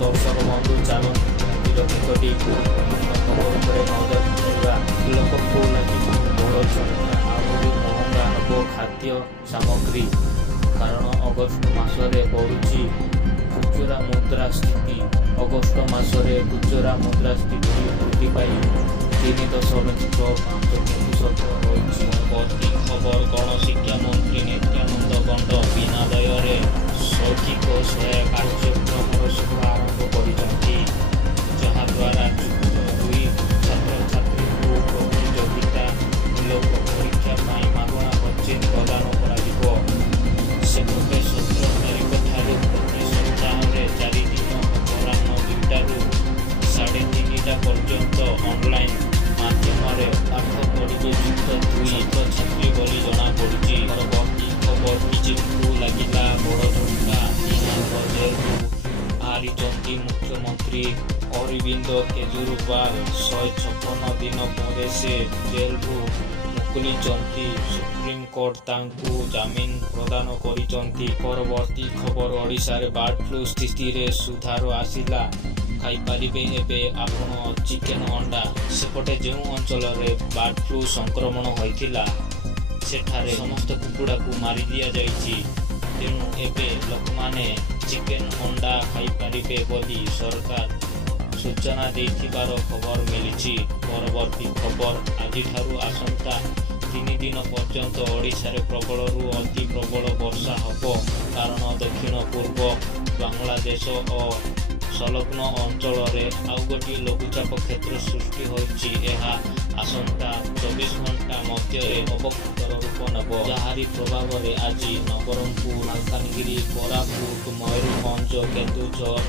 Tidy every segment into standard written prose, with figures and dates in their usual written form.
दर्शक बंधु चालू निकटी खबर पर नजर देवा लोकको लगी बड़ चढ़ा आहरी महंगा हम खाद्य सामग्री कारण अगस्ट मासरे बढ़ुची खुचरा मुद्रा स्थिति अगस्ट मासरे खुचरा मुद्रा स्थिति वृद्धि पाई 3.5% रही खबर गणशिक्षा मंत्री नित्यानंद गंड बिना दयर शैक्षिक सहाय कार्यक्रम शुभारंभ करद्वारा युक्त हुई छात्र छात्री को प्रतियोगिता मूलक परीक्षा मागणा कोचिंग प्रदान सेपटे 17 तारिख ठारू प्रति सप्ताह 4 दिन अपराह 2टारू 3:30 पर्यंत ऑनलाइन माध्यम पाठ पढ़े युक्त 2 छात्र छात्री बोली जना पड़ी। परवर्ती खबर बीजेपी लगिला बड़ झटका हारिचंती मुख्यमंत्री अरविंद केजरीवाल 156 दिन पर से जेल मुकुली सुप्रीम कोर्ट तांकु जामिन प्रदान करिसंती। परवर्ती खबर ओडिशा रे बर्ड फ्लू स्थिति रे सुधार आसिला खाईपारे एबे आपण चिकेन अंडा सेपटे जो अंचल रे बर्ड फ्लू संक्रमण होइथिला सेठारे समस्त कुकुड़ा को मारी दिया जाइछि तेणु एबे लोक माने चिकेन अंडा खाईपारे बोली सरकार सूचना देथिबार खबर मिली। परवर्ती खबर आज आसंता 3 दिन पर्यंत ओडिशा रे प्रबल अति प्रबल वर्षा हब कारण दक्षिण पूर्व बांग्लादेश और संलग्न अंचल आउ गोटे लघुचाप क्षेत्र सृष्टि होइछि। एहा आसंता 24 घंटा मध्य अवकृतर रूप नेब जहारी प्रभाव में आज नवरंगपुर मालकानगिरी कोरापुट मयूरभंज केन्दुझर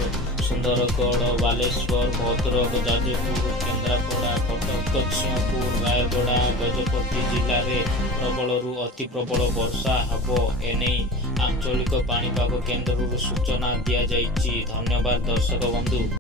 सुंदरगढ़ बालेश्वर भद्रक जाजपुर केन्द्रापड़ा कटक दक्षिणपुर रायगड़ा गजपति जिले में प्रबल अति प्रबल वर्षा हब एने आंचलिक पाणीपाग केन्द्र सूचना दि जाइछि। धन्यवाद दर्शक बंधु।